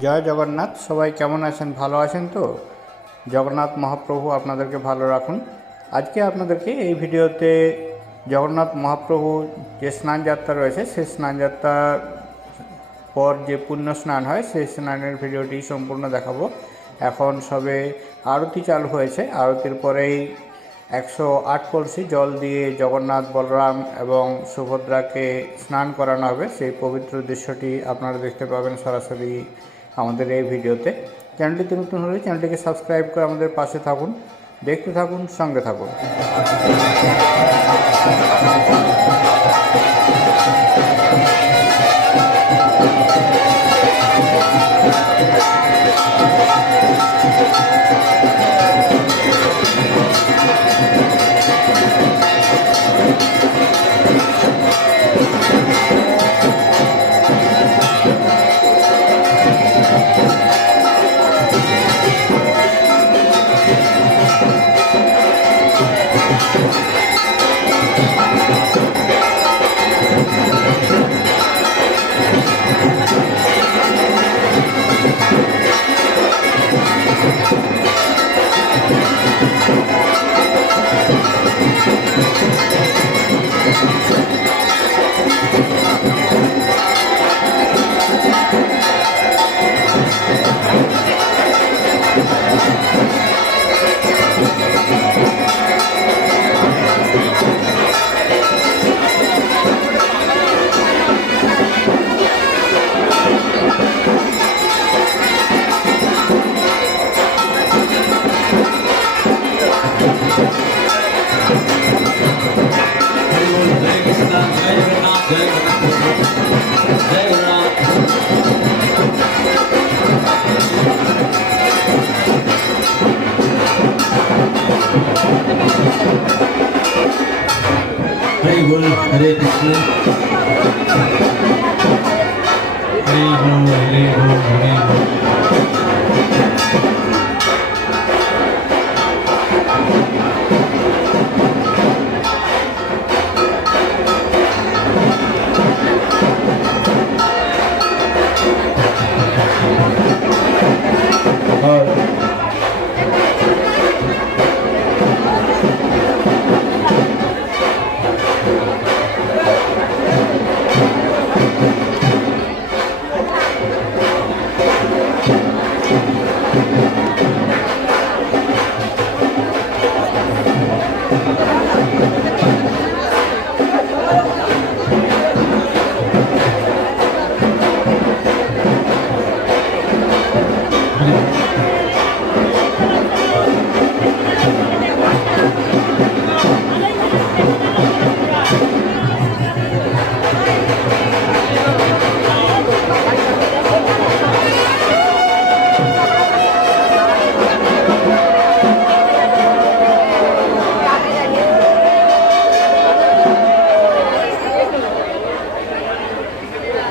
জয় জগন্নাথ। সবাই কেমন আছেন? ভালো আছেন তো? জগন্নাথ মহাপ্রভু আপনাদেরকে ভালো রাখুন। আজকে আপনাদেরকে এই ভিডিওতে জগন্নাথ মহাপ্রভু যে স্নানযাত্রা রয়েছে সেই স্নানযাত্রার পর যে পুণ্য স্নান হয় সেই স্নানের ভিডিওটি সম্পূর্ণ দেখাবো। এখন সবে আরতি চালু হয়েছে, আরতির পরেই 108 কলসি জল দিয়ে জগন্নাথ, বলরাম এবং সুভদ্রাকে স্নান করানো হবে। সেই পবিত্র দৃশ্যটি আপনারা দেখতে পাবেন সরাসরি আমাদের এই ভিডিওতে। চ্যানেলটিতে নতুন হলে চ্যানেলটিকে সাবস্ক্রাইব করে আমাদের পাশে থাকুন, দেখতে থাকুন, সঙ্গে থাকুন। हरे बोल हरे कृष्ण हरे बोल हरे बोल हरे बोल।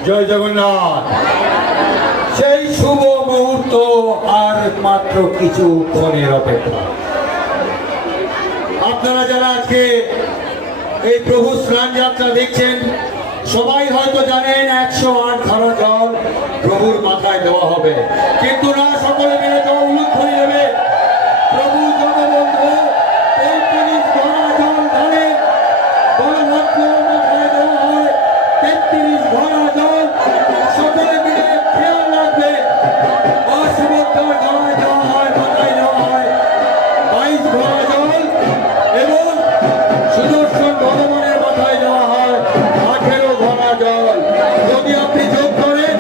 জয় জগন্নাথ। সেই শুভ মুহূর্ত আর মাত্র কিছু ক্ষণের অপেক্ষা। আপনারা যারা আজকে এই প্রভু স্নান যাত্রা দেখছেন সবাই হয়তো জানেন 108 ধারা জল প্রভুর মাথায় দেওয়া হবে, কিন্তু না, সকলে মিলে জল উলুধ্বনি দেবে। প্রভু জগবন্ধু 33 ঘড়া জল ঢালে, বলভদ্র মাথায় দেওয়া হয় 33 ঘড়া জল। সকলে মিলে খেয়াল রাখবে। সুভদ্রার গলায় দেওয়া হয়, মাথায় দেওয়া হয় 22 ঘড়া জল এবং সুদর্শন ভগবানের মাথায় দেওয়া হয় 18 ঘড়া জল। যদি আপনি যোগ করেন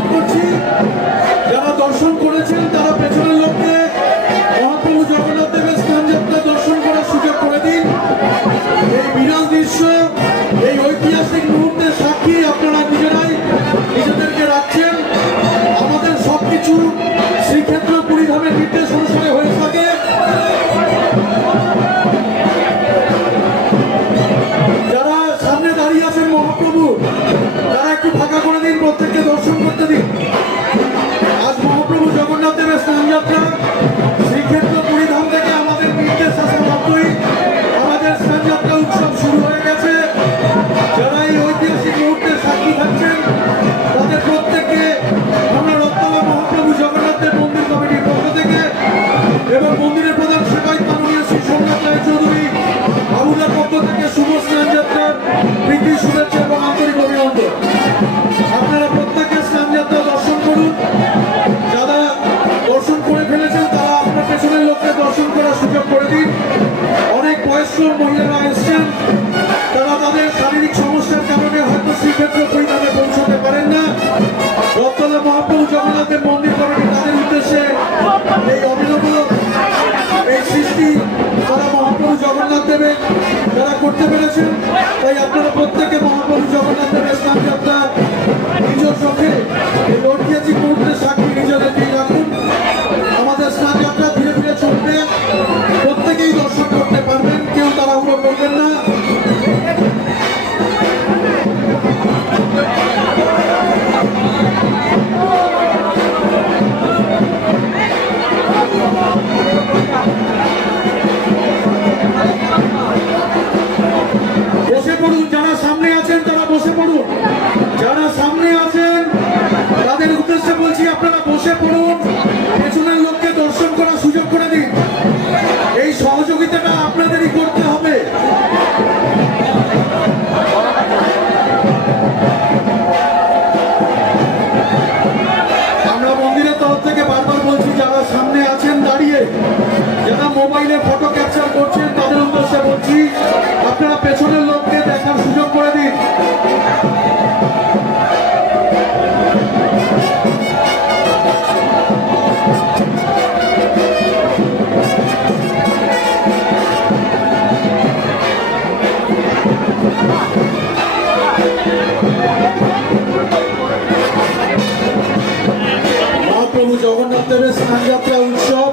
অনুরোধ করছি যারা দর্শন করেছেন তারা পেছনের লোককে মহাপ্রভু জগন্নাথ দেবের স্নানযাত্রা দর্শন করার সুযোগ করে দিন। এই বিরল দৃশ্য, এই ঐতিহাসিক মুহূর্তের সাক্ষী আপনারা নিজেরাই নিজেদেরকে রাখছেন। আমাদের সবকিছু শ্রীক্ষেত্র পুরীধামের নির্দেশ অনুসারে হয়ে থাকে। যারা সামনে দাঁড়িয়ে আছেন মহাপ্রভু, তারা একটু ফাঁকা করে দিন, প্রত্যেককে দর্শন করতে দিন। আজ মহাপ্রভু জগন্নাথ দেবের স্নানযাত্রা শ্রীক্ষেত্র পুরীধাম থেকে আমাদের নির্দেশ আসা মাত্রই আমাদের স্নানযাত্রা উৎসব শুরু হয়ে গেছে। যারা এই ঐতিহাসিক মুহূর্তের সাক্ষী থাকছেন তাদের প্রত্যেককে আমরা রত্তলা মহাপ্রভু জগন্নাথ দেব মন্দির কমিটির পক্ষ থেকে এবং মন্দিরের প্রধান সেবায়ত মাননীয় শ্রী সোমনাথ রায় চৌধুরী বাবুলার পক্ষ থেকে শুভ স্নানযাত্রার প্রীতি শুভেচ্ছা এবং আন্তরিক অভিনন্দন। আপনারা প্রত্যেকে স্নানযাত্রা দর্শন করুন। যারা দর্শন করে ফেলেছেন তারা আপনার পেছনের লোককে দর্শন করার সুযোগ করে দিন। অনেক বয়স্ক মহিলারা এসছেন, তারা তাদের শারীরিক সমস্যার কারণে হয়তো শ্রীক্ষেত্র পরিধানে পৌঁছতে পারেন না। রত্তলা মহাপ্রভু জগন্নাথের মন্দির কমিটি তাদের উদ্দেশ্যে এই অভিনব এই সৃষ্টি তারা মহাপ্রভু জগন্নাথ দেবের যারা করতে পেরেছেন, তাই আপনারা প্রত্যেকে মহাপ্রভু জগন্নাথ দেবের স্নানযাত্রা নিজ চোখে এই ঐতিহাসিক মুহূর্তের সাক্ষী নিজেদেরকেই রাখুন। আমাদের স্নানযাত্রা ধীরে ধীরে চলবে, প্রত্যেকেই দর্শন করতে পারবেন, কেউ তাড়াহুড়ো করবেন না। বসে পড়ুন, যারা সামনে আছেন তারা বসে পড়ুন। যারা সামনে আছেন তাদের উদ্দেশ্যে বলছি আপনারা বসে পড়ুন, পেছনের লোককে দর্শন করার সুযোগ করে দিন। এই সহযোগিতাটা আপনাদেরই করতে হবে। আমরা মন্দিরের তরফ থেকে বারবার বলছি যারা সামনে আছেন দাঁড়িয়ে, যারা মোবাইলে ফটো ক্যাপচার করছেন তাদের উদ্দেশ্যে বলছি আপনারা পেছনের লোককে দেখার সুযোগ করে দিন। মহাপ্রভু জগন্নাথ দেবের স্নানযাত্রা উৎসব,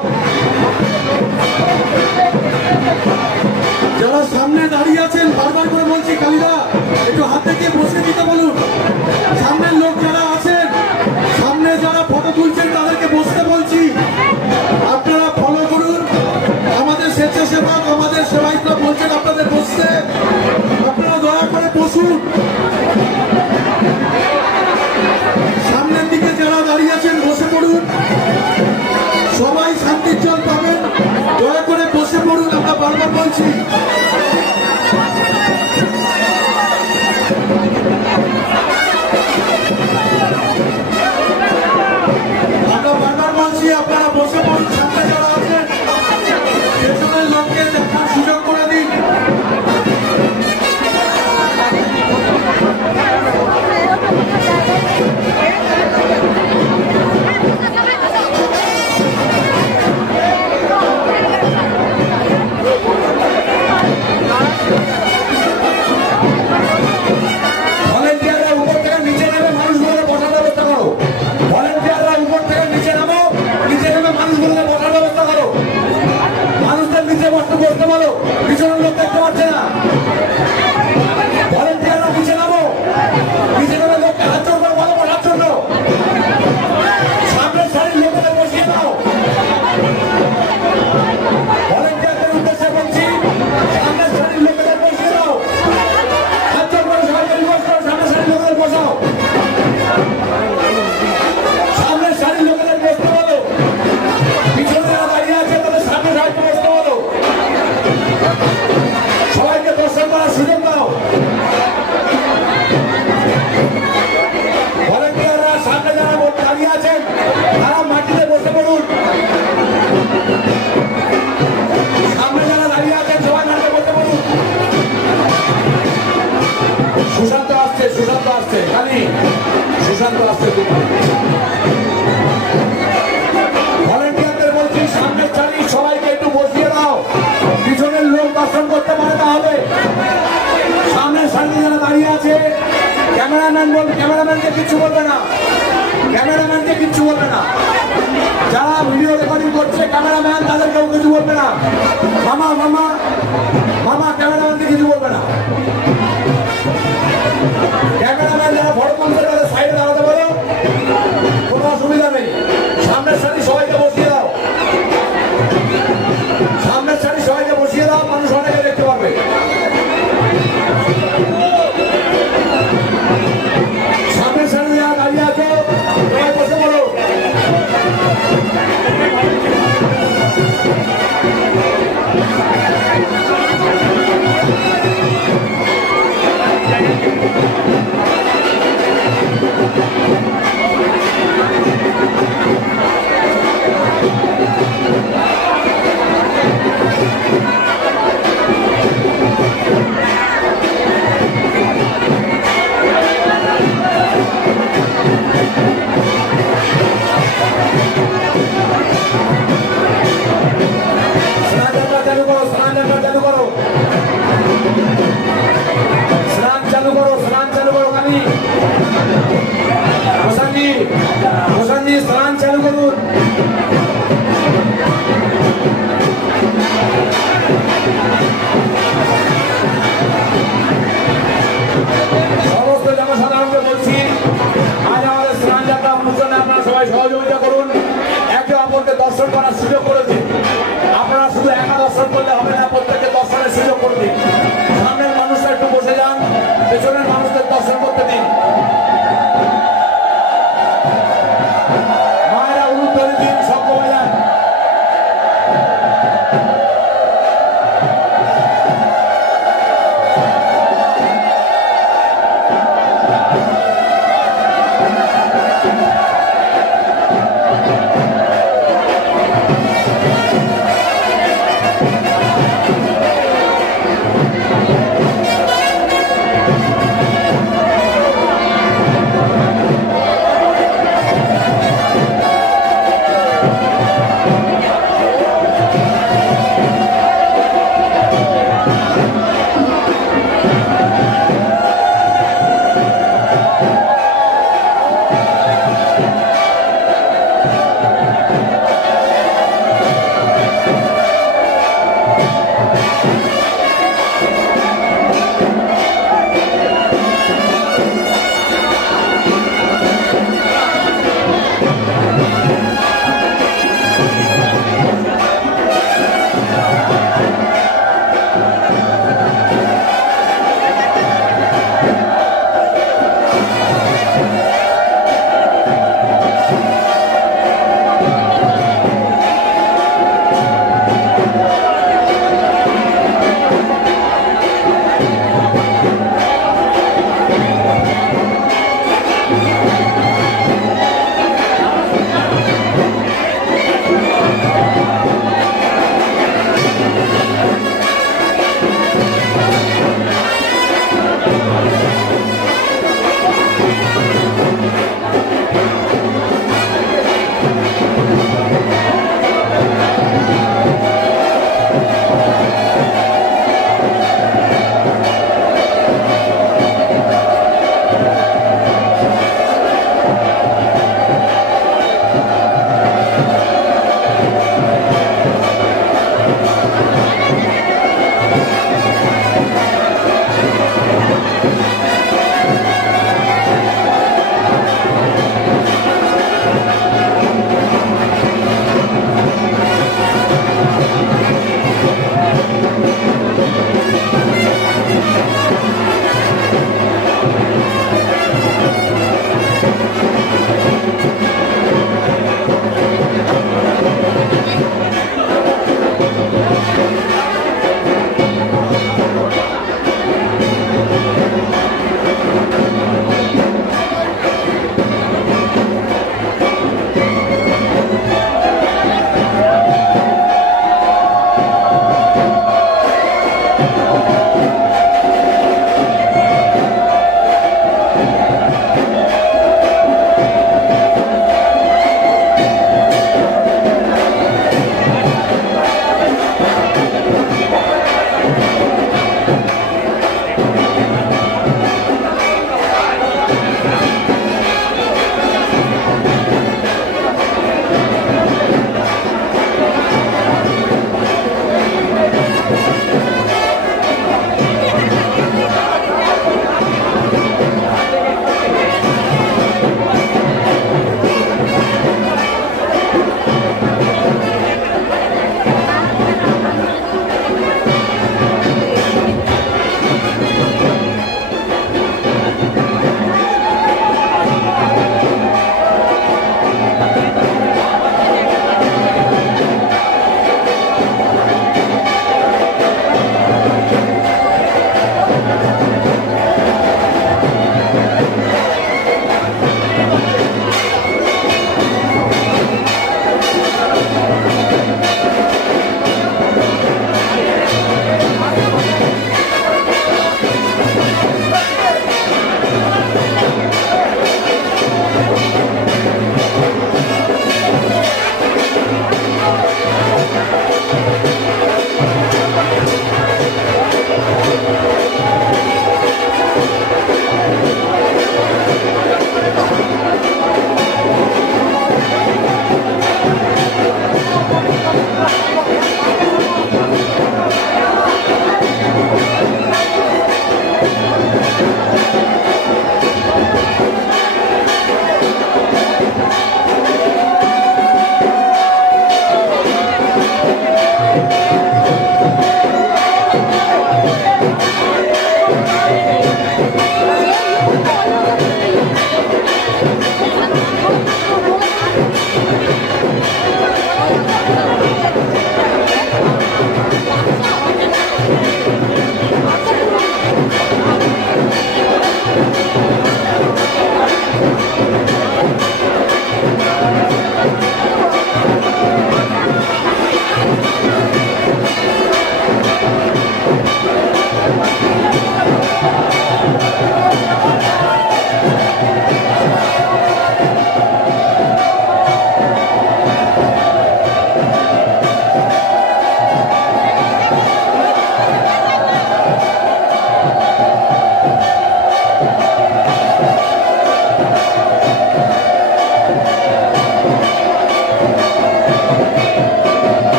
যারা সামনে দাঁড়িয়ে আছেন বারবার করে বলছি কালীরা একটু হাত থেকে বসে দিতে বলুন। সামনের লোক যারা আছেন, সামনে যারা ফটো তুলছেন তাদেরকে বসতে বলছি। আপনারা ফলো করুন। আমাদের স্বেচ্ছাসেবক আমাদের সেবায়িতরা বলছেন আপনাদের বসতে, আপনারা দয়া করে বসুন। সামনের দিকে যারা দাঁড়িয়ে আছেন বসে পড়ুন, সবাই শান্তির জল পাবেন, দয়া করে বসে পড়ুন, আমরা বারবার বলছি। আমরা বারবার বলছি আপনারা বসে পড়ুন, সামনে যারা আছেন পেছনের লোককে দেখার সুযোগ করে দিন। ভলেন্টিয়াররা উপর থেকে নিচে নেমে মানুষগুলোকে বসার ব্যবস্থা করো। ভলেন্টিয়াররা উপর থেকে নিচে নামো, নিচে নেমে মানুষগুলোকে বসার ব্যবস্থা করো। মানুষদের নিচে বসতে বলো, পিছনের লোক দেখতে পাচ্ছে না। ভলেন্টিয়াররা নিচে নামো, নিচে নেমে লোককে হাত জোর করে বলো বসার জন্য। সামনের সারির লোকেদের বসিয়ে দাও। ভলেন্টিয়ারদের উদ্দেশ্যে বলছি, সামনের সারির লোকেদের বসিয়ে দাও। হাত জোর করে সবাইকে রিকোয়েস্ট করো, সামনের সারির লোকেদের বসাও। সামনের সারির লোকেদের বসতে বলো, পিছনে যারা দাঁড়িয়ে আছে তাদের সামনে সারিতে বসতে বলো। সবাইকে দর্শন করার সুযোগ দাও। ভলেন্টিয়াররা সামনে যারা দাঁড়িয়ে আছেন তারা মাটিতে বসে পড়ুন। সামনে যারা দাঁড়িয়ে আছেন সবাই মাটিতে বসে পড়ুন। সুশান্ত আসছে, সুশান্ত আসছে, খালি সুশান্ত আসছে। বলবে, ক্যামেরাম্যানকে কিচ্ছু বলবে না, ক্যামেরাম্যানকে কিচ্ছু বলবে না। যারা ভিডিও রেকর্ডিং করছে ক্যামেরাম্যান, তাদেরকেও কিছু বলবে না। মামা মামা মামা ক্যামেরাম্যানকে কিছু বলবে না। ক্যামেরাম্যান যারা ফটো তুলছে তাদের সাইডে দাঁড়াতে বলো, কোনো অসুবিধা নেই। সামনের সারি সবাইকে বসিয়ে দাও, সামনের সারি সবাইকে বসিয়ে দাও, মানুষ অনেকে দেখতে পাবে। সামনের সারি যারা দাঁড়িয়ে আছো সবাই বসে বলো। স্নান যাত্রা চালু করো, স্নান যাত্রা চালু করো, স্নান চালু করো, স্নান চালু করো। কালী প্রশান্তজি, প্রশান্তজি স্নান চালু করুন। সমস্ত জনসাধারণকে বলছি, আজ আমাদের স্নান যাত্রা অনুষ্ঠানে আপনারা সবাই সহযোগিতা করুন, একে অপরকে দর্শন করার সুযোগ করে দিন। আপনারা শুধু একা দর্শন করলে হবে না, প্রত্যেককে দর্শনের সুযোগ করে দিন। সামনের মানুষরা একটু বসে যান, পেছনের মানুষদের দর্শন করতে দিন।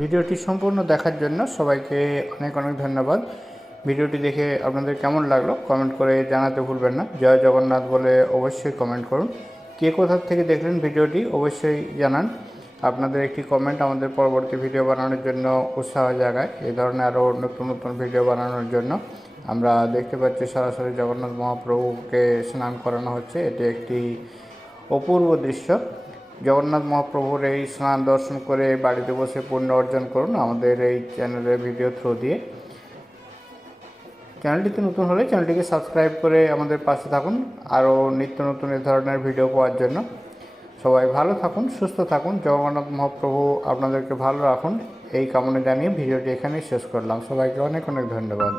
ভিডিওটি সম্পূর্ণ দেখার জন্য সবাইকে অনেক অনেক ধন্যবাদ। ভিডিওটি দেখে আপনাদের কেমন লাগলো কমেন্ট করে জানাতে ভুলবেন না। জয় জগন্নাথ বলে অবশ্যই কমেন্ট করুন। কে কোথা থেকে দেখলেন ভিডিওটি অবশ্যই জানান। আপনাদের একটি কমেন্ট আমাদের পরবর্তী ভিডিও বানানোর জন্য উৎসাহ জাগায়। এই ধরনের আরও নতুন নতুন ভিডিও বানানোর জন্য আমরা দেখতে পাচ্ছি সরাসরি জগন্নাথ মহাপ্রভুকে স্নান করানো হচ্ছে। এটি একটি অপূর্ব দৃশ্য। জগন্নাথ মহাপ্রভুর এই স্নান দর্শন করে বাড়িতে বসে পুণ্য অর্জন করুন আমাদের এই চ্যানেলের ভিডিও থ্রু দিয়ে। চ্যানেলটিতে নতুন হলে চ্যানেলটিকে সাবস্ক্রাইব করে আমাদের পাশে থাকুন আরও নিত্য নতুন এই ধরনের ভিডিও পাওয়ার জন্য। সবাই ভালো থাকুন, সুস্থ থাকুন, জগন্নাথ মহাপ্রভু আপনাদেরকে ভালো রাখুন এই কামনা জানিয়ে ভিডিওটি এখানেই শেষ করলাম। সবাইকে অনেক অনেক ধন্যবাদ।